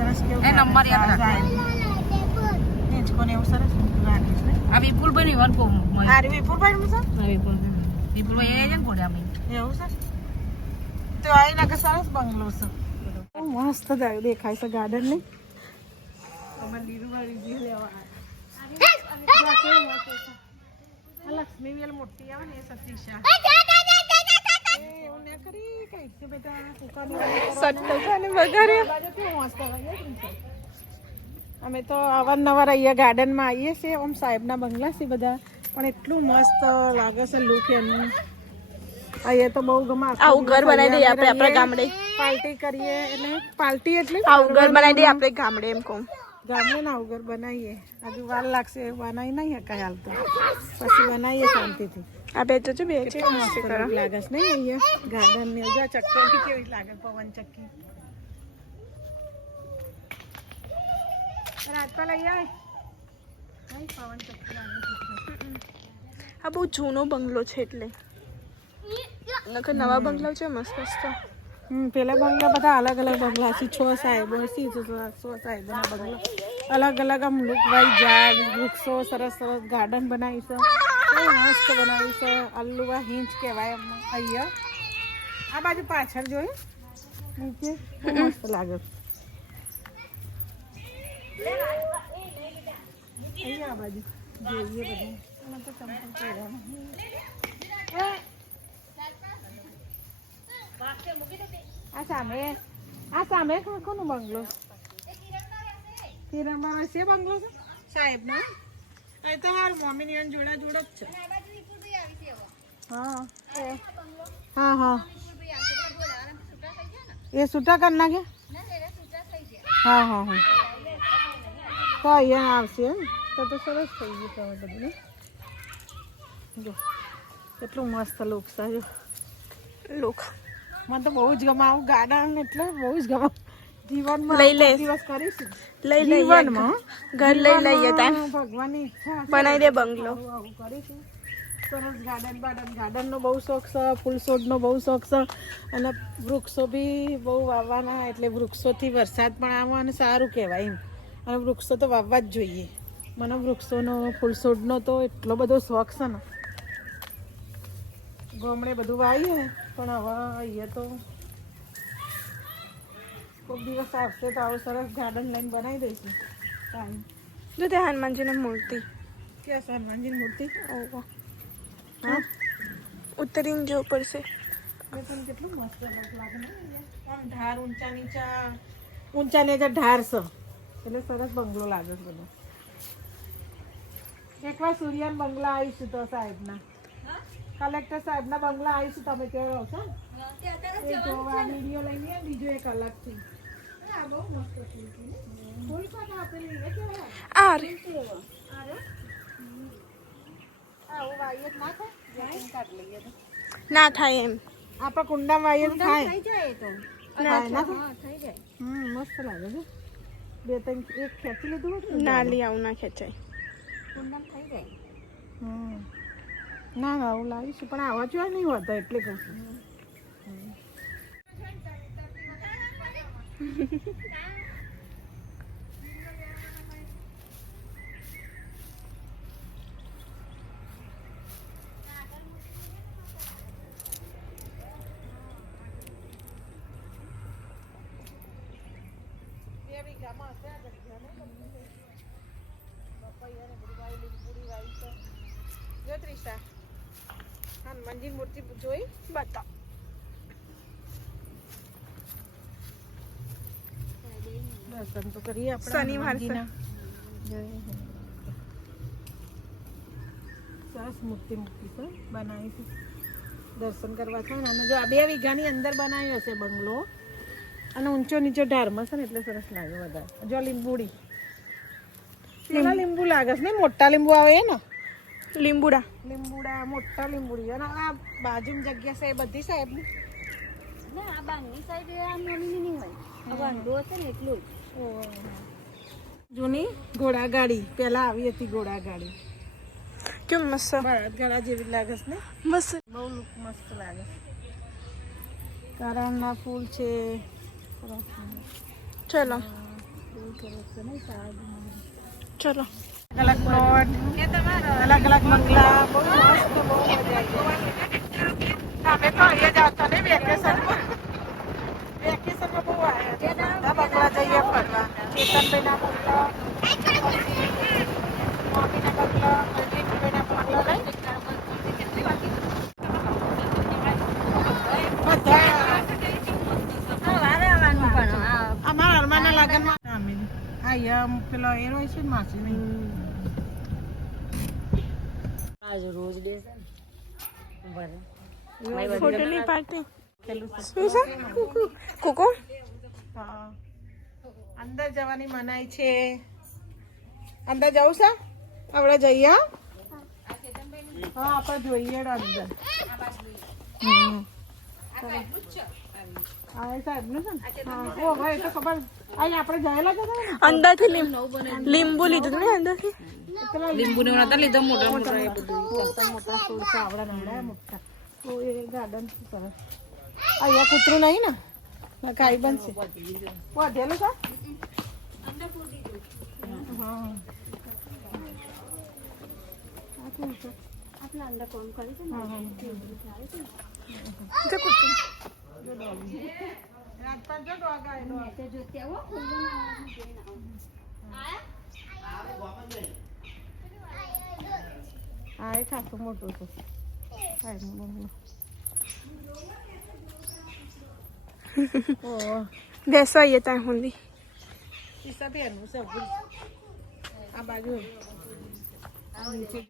સરસ કેવું એ નંબર યાદ રાખો. હિંચકોને એવું સરસ લાગે છે. આ વિપુલભાઈ ની વન આ વિપુલભાઈ નું છે? વિપુલભાઈ એ છે ને ઘોડે અમે એવું છે? તો આઈ નાખે સરસ બંગલો છે. મસ્ત દેખાય છે ગાર્ડન ને. અમાર લીરુવાળી જી લેવા લક્ષ્મી વેલ મોટી આવે ને એ સતીશા એવું ને કરી કઈ કે બેટા અમે તો અવારનવાર અહીંયા ગાર્ડનમાં આવીએ છીએ. આમ સાહેબના બંગલા છે બધા, પણ એટલું મસ્ત લાગે છે લુક એનું. અહીંયા તો બહુ ગમે. આવું ઘર બનાવી દઈએ આપણે આપણા ગામડે. પાર્ટી કરીએ એટલે પાર્ટી એટલે આવું ઘર બનાવી દઈએ આપણે ગામડે એમ કહું. ગામડે ને આવું ઘર બનાવીએ. હજુ વાર લાગશે, બનાવી નહીં શકાય હાલ તો. પછી બનાવીએ શાંતિથી. આ બે તો બે છે મસ્ત લાગે છે નહીં અહીંયા ગાર્ડન ને જો ચક્કી કેવી લાગે, પવન ચક્કી. રાત પર લઈ આય. પવન ચક્કી લાગે. આ બહુ જૂનો બંગલો છે એટલે નકર નવા બંગલા છે મસ્ત મસ્ત. પેલા બંગલા બધા અલગ અલગ બંગલા છે. 6 સાહેબો 6 સાહેબોના બંગલા અલગ અલગ આમ લુક વાઈ ઝાડ વૃક્ષો સરસ સરસ ગાર્ડન બનાવી છે. મસ્ત બનાવી છે. અલ્લુવા હિંચ કહેવાય અહીંયા. આ બાજુ પાછળ જોઈ નીચે મસ્ત લાગે. અહીંયા આ બાજુ જોઈએ બધું. એમાં તો ચંપલ પહેરવાનું. આ સામે કોનો બંગલો? કિરણમાં છે બંગલો છે સાહેબ નો. એ તો મારું મમ્મી ની જોડા જ છે. હા હા હા એ છૂટા કરી નાખે. હા હા હા તો અહીંયા આવશે એમ તો સરસ થઈ ગયું તમે બધું. જો કેટલું મસ્ત લુક છે. જો લુક મને તો બહુ જ ગમે આવું ગાર્ડન, એટલે બહુ જ ગમે. જીવનમાં લઈ લે દિવસ કરીશું. લઈ લઈએ ઘર લઈ લઈએ તાન ભગવાનની ઈચ્છા બનાવી દે બંગલો. આવું કરીશું. સરસ ગાર્ડનનો બહુ શોખ છે. ફૂલ છોડનો બહુ શોખ છે. અને વૃક્ષો બી બહુ વાવવાના, એટલે વૃક્ષોથી વરસાદ પણ આવે અને સારું કહેવાય એમ. અને વૃક્ષો તો વાવવા જ જોઈએ. મને વૃક્ષોનો ફૂલ છોડનો તો એટલો બધો શોખ છે ને. ગામડે બધું વાવીએ પણ હવે અહીંયા તો કોઈ દિવસ આવશે તો આવું સરસ ગાર્ડન લાઈન બનાવી દઈશું. જો તે હનુમાનજીની મૂર્તિ ક્યાં છે હનુમાનજીની મૂર્તિ? ઓહો હા ઉતરીને જવું પડશે. પણ કેટલું મસ્ત લાગે ને. આમ ઢાર ઊંચા નીચા ઢાર છે એટલે સરસ બંગલો લાગે છે બધો. એકવાર સૂર્યન બંગલા આવીશું તો સાહેબના, કલેક્ટર સાહેબના બંગલા આવીશું. તમે ત્યાં રહો છો જોવા વિડીયો લઈને. બીજો એક અલગથી બહુ મસ્ત ફૂલ પણ આપેલી ના થાય એમ આપણા કુંડા વાઈએ થાય. મસ્ત લાગે છે. 2-3 એક ખેંચી લીધું ના લઈ આવું ના ખેંચાય. ના આવું લાવીશું પણ આવા જોઈએ નહીં હોતા એટલે કહું. હનુમાનજી મૂર્તિ જોઈ બતા દર્શન તો કરીએ આપણે. શનિવાર સરસ મૂર્તિ છે બનાવી છે. દર્શન કરવા છે. અને જો આ 2 વીઘાની અંદર બનાવી હશે બંગલો. અને ઊંચો નીચો ઢારમાં છે ને એટલે સરસ લાગે વધારે. જો લીંબુડી પેલા લીંબુ લાગે છે ને, મોટા લીંબુ આવે એ ને લીંબુડા મોટા લીંબુડી. અને આ બાજુની જગ્યા છે એ બધી સાહેબની. આ બાંગની સાઈડ આ નાની નહીં હોય. આ વાંધો હશે ને એટલું જૂની ઘોડા ગાડી પેલા આવી હતી. ઘોડા ગાડી કેમ મસ્ત બળદગાડા જેવી લાગે છે ને. મસ્ત બહુ લુક મસ્ત લાગે. કરણના ફૂલ છે. ચલો ચલો અલગ પ્લોટ અલગ અલગ બંગલા બહુ મસ્ત બહુ મજા આવી અમે તો અહીંયા જ આવતા ને વેકેશનમાં બહુ આવ્યા બધા બંગલા જઈએ ફરવા ચેતનભાઈના બંગલા મમ્મીના બંગલા પ્રદીપભાઈના બંગલા અમારા હરમાના લગ્નમાં અહીંયા પેલો એ હોય છે ને માસી નહીં ફોટો નહીં પાડતી પેલું શું છે કુકુ હા અંદર જવાની મનાઈ છે અંદર જવું છે આપણે જઈએ હા આપણે જોઈએ અંદર હા એ સાહેબનું છે ને હા ઓ ભાઈ તો ખબર અહીં આપણે જયેલા હતા ને અંદરથી લીંબુ લીધું ને અંદરથી લીંબુ ને નતા લીધા મોટા મોટા એ બધું મોટા સોળ આવડા નાના મોટા તો એ ગાર્ડન સરસ અહીંયા કૂતરું નહીં ને ગાય બનશે વધેલું છે હા આપણા અંદર કોણ કરે છે જે કુટુંબ રાજપાલ જો ડોગ આવેલો તે જો તેવો ખુલ્લો ના હા એ ખાસું મોટું છે બેસવા આવીએ ત્યાં સુધી આ બાજુ નીચે